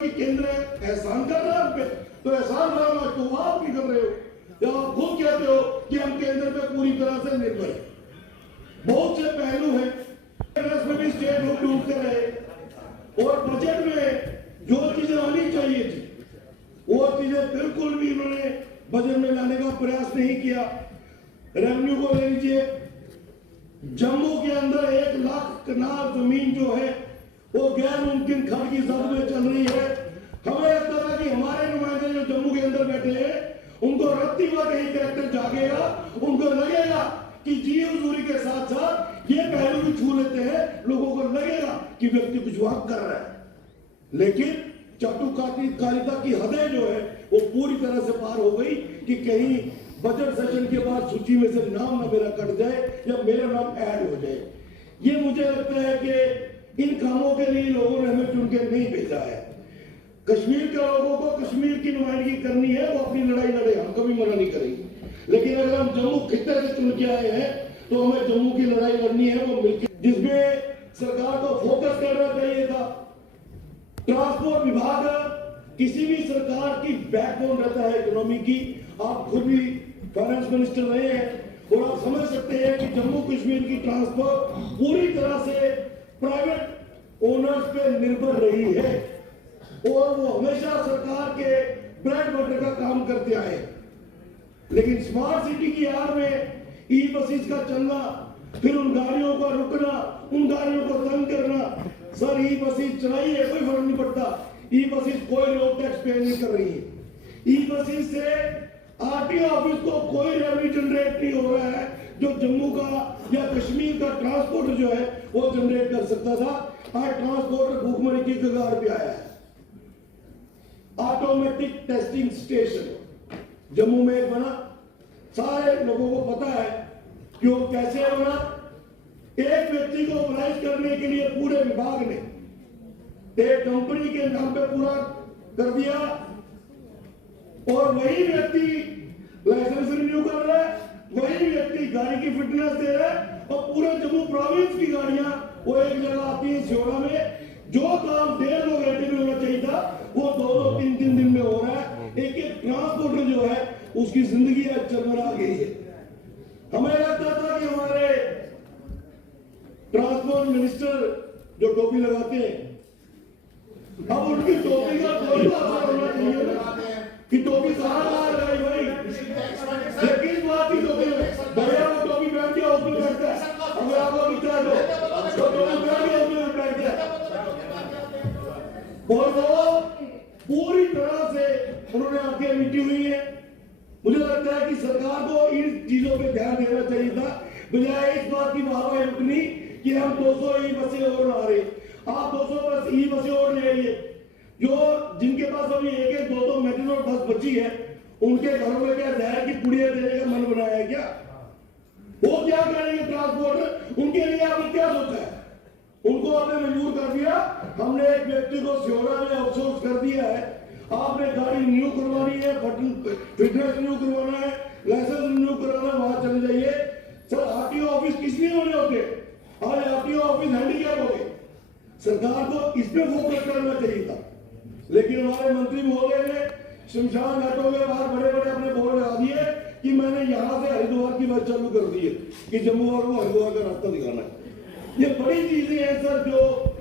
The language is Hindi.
केंद्र एहसान कर रहा है हम पे, तो एहसान रहा तो आप भी कर रहे हो, या आप खुद कहते हो कि हम केंद्र पे पूरी तरह से निर्भर है। बहुत से पहलू हैं, में भी स्टेट लोग डूबते रहे और बजट में जो चीजें आनी चाहिए थी वो चीजें बिल्कुल भी उन्होंने बजट में लाने का प्रयास नहीं किया। रेवेन्यू को ले लीजिए, जम्मू के अंदर 1 लाख कनाल जमीन जो है वो गैर मुमकिन खर्च की जद में चल रही है। हमें लगता था कि हमारे नुमाइंदे जो जम्मू के अंदर बैठे हैं उनको रत्ती हुआ कहीं कैरेक्टर जागेगा, उनको लगेगा कि जी हुजूरी के साथ साथ ये पहलू भी छू लेते हैं, लोगों को लगेगा कि व्यक्ति कुछ वक्त कर रहा है। लेकिन चाटुकारिता की हदें जो है वो पूरी तरह से पार हो गई कि कहीं बजट सेशन के बाद सूची में से नाम ना मेरा कट जाए या मेरा नाम ऐड हो जाए। ये मुझे लगता है कि इन कामों के लिए लोगों ने हमें चुन के नहीं भेजा है। कश्मीर के लोगों को कश्मीर की नुमाइंदगी करनी है, वो अपनी लड़ाई लड़े, हम कभी मना नहीं करेंगे। लेकिन अगर हम जम्मू खित्ते से चुन के आए हैं तो हमें जम्मू की लड़ाई लड़नी है, वो मिलकर, जिसमें सरकार को फोकस करना चाहिए था। ट्रांसपोर्ट विभाग किसी भी सरकार की बैकबोन रहता है इकोनॉमी की। आप खुद भी फाइनेंस मिनिस्टर रहे हैं और आप समझ सकते हैं कि जम्मू कश्मीर की ट्रांसपोर्ट पूरी तरह से प्राइवेट ओनर्स पे निर्भर रही है और वो हमेशा सरकार के ब्रेड बटर का काम करते आए। लेकिन स्मार्ट सिटी की आड़ में ई बसेस का चलना, फिर उन गाड़ियों का रुकना, उन गाड़ियों को तंग करना। सर ई बसेस चलाइए, कोई फर्क नहीं पड़ता, ई बसेस कोई रोड टैक्स पे नहीं कर रही है। ई बसेस से आरटीओ ऑफिस को कोई रेवेन्यू जनरेट नहीं हो रहा है जो जम्मू का या कश्मीर का ट्रांसपोर्टर जो है वो जनरेट कर सकता था। आज ट्रांसपोर्टर भूखमरी की कगार पे आया है। ऑटोमेटिक टेस्टिंग स्टेशन जम्मू में एक बना, सारे लोगों को पता है कि वो कैसे बना। एक व्यक्ति को मोबाइज करने के लिए पूरे विभाग ने एक कंपनी के नाम पे पूरा कर दिया और वही व्यक्ति लाइसेंस रिन्यू कर रहा है, वही व्यक्ति गाड़ी की फिटनेस दे रहा है और पूरे जम्मू प्रोविंस की गाड़ियां वो एक जगह आती है सियोड़ा में। जो काम 1.5-2 घंटे में होना चाहिए था वो 2-2, 3-3 दिन में हो रहा है। एक ट्रांसपोर्टर जो है उसकी जिंदगी आज चरमरा गई है। हमें लगता था कि हमारे ट्रांसपोर्ट मिनिस्टर जो टोपी लगाते हैं, अब उनकी टोपी का कोई असर होना चाहिए कि टोपी कहां लगाई भाई, लेकिन बात की टोपी भैया वो टोपी पहन के उसमें बैठता है, अगर आपको दिखता है तो टोपी पहन के उसमें बैठ गया और वो पूरी तरह से उन्होंने आंखें मिटी हुई है। मुझे लगता है कि सरकार को इन चीजों पे ध्यान देना चाहिए था, बजाय इस बात की वाहवाही उठनी कि हम 200 ई बसें और ला रहे। आप 200 ई बसें और ले आइए, जो जिनके पास अभी 1-2 मेट्रो बस बची है उनके घरों में क्या जहर की पुड़िया देने का मन बनाया है क्या? वो क्या करेंगे ट्रांसपोर्टर? उनके लिए आपने क्या सोचा है? उनको आपने मजबूर कर दिया। हमने एक व्यक्ति को सियोड़ा में आउटसोर्स कर दिया है। आपने गाड़ी रिन्यू करवानी है, फिटनेस रिन्यू करवाना है, लाइसेंस रिन्यू करवाना है, वहां चले जाइए। सर आरटीओ ऑफिस किस लिए होने होते? आज आरटीओ ऑफिस हैंडीकैप हो गए। सरकार को इस पे फोकस करना चाहिए था, लेकिन हमारे मंत्री महोदय ने शमशान घाटों के बाहर बड़े बड़े अपने बोर्ड लगा दिए कि मैंने यहां से हरिद्वार की बस चालू कर दी है कि जम्मू वालों को हरिद्वार का रास्ता दिखाना है। ये बड़ी चीजें हैं सर जो